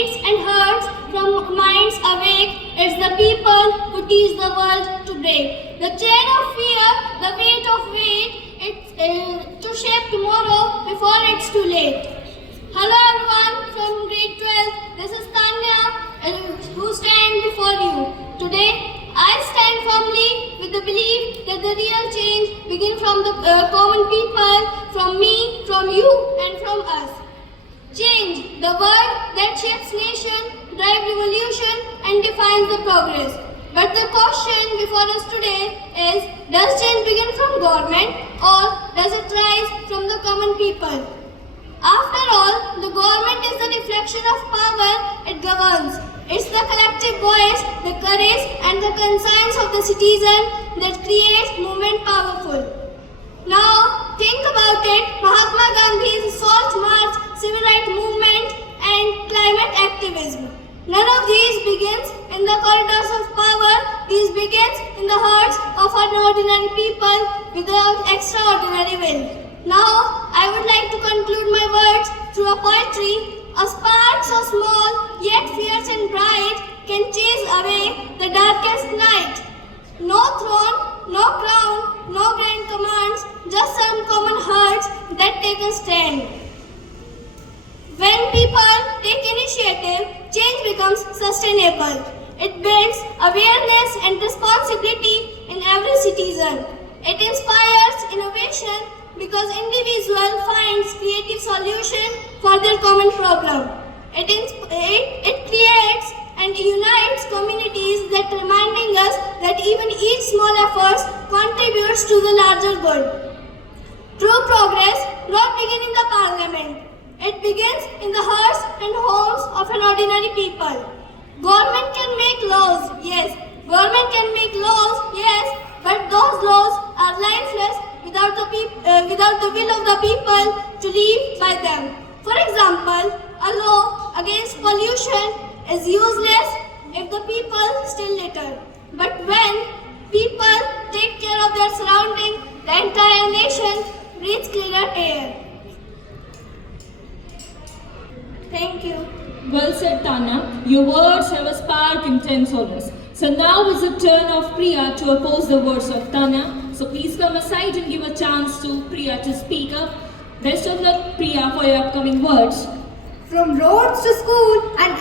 streets and hearts, from minds awake. It's the people who teach the world to break the chain of fear, the weight of weight. It's to shape tomorrow before it's too late. Hello everyone from grade 12. This is Tanya who stand before you. Today I stand firmly with the belief that the real change begins from the common people, from me, from you and from us. Change, the word that shapes nation, drives revolution and defines the progress. But the question before us today is, does change begin from government or does it rise from the common people? After all, the government is the reflection of power it governs. It's the collective voice, the courage and the conscience of the citizen that creates movement powerful. Now, think about it. Mahatma Gandhi's Salt March, civil rights movement and climate activism. None of these begins in the corridors of power. These begins in the hearts of ordinary people with an extraordinary will. Now, I would like to conclude my words through a poetry. A spark so small, yet fierce and bright, can chase away the darkest night. No throne, no crown, no grand commands, just some common hearts that take a stand. When people take initiative, change becomes sustainable. It builds awareness and responsibility in every citizen. It inspires innovation because individual finds creative solution for their common problem. It creates and unites communities that reminding us that even each small effort contributes to the larger good. True progress not begin in the parliament. It begins in the hearts and homes of an ordinary people. Government can make laws, yes. Government can make laws, yes. But those laws are lifeless without the will of the people to live by them. For example, a law against pollution is useless if the people still litter. But when people take care of their surroundings, the entire nation breathes cleaner air. Thank you. Well said, Tanya. Your words have a spark intense on us. So now is the turn of Priya to oppose the words of Tanya. So please come aside and give a chance to Priya to speak up. Best of luck, Priya, for your upcoming words. From roads to school and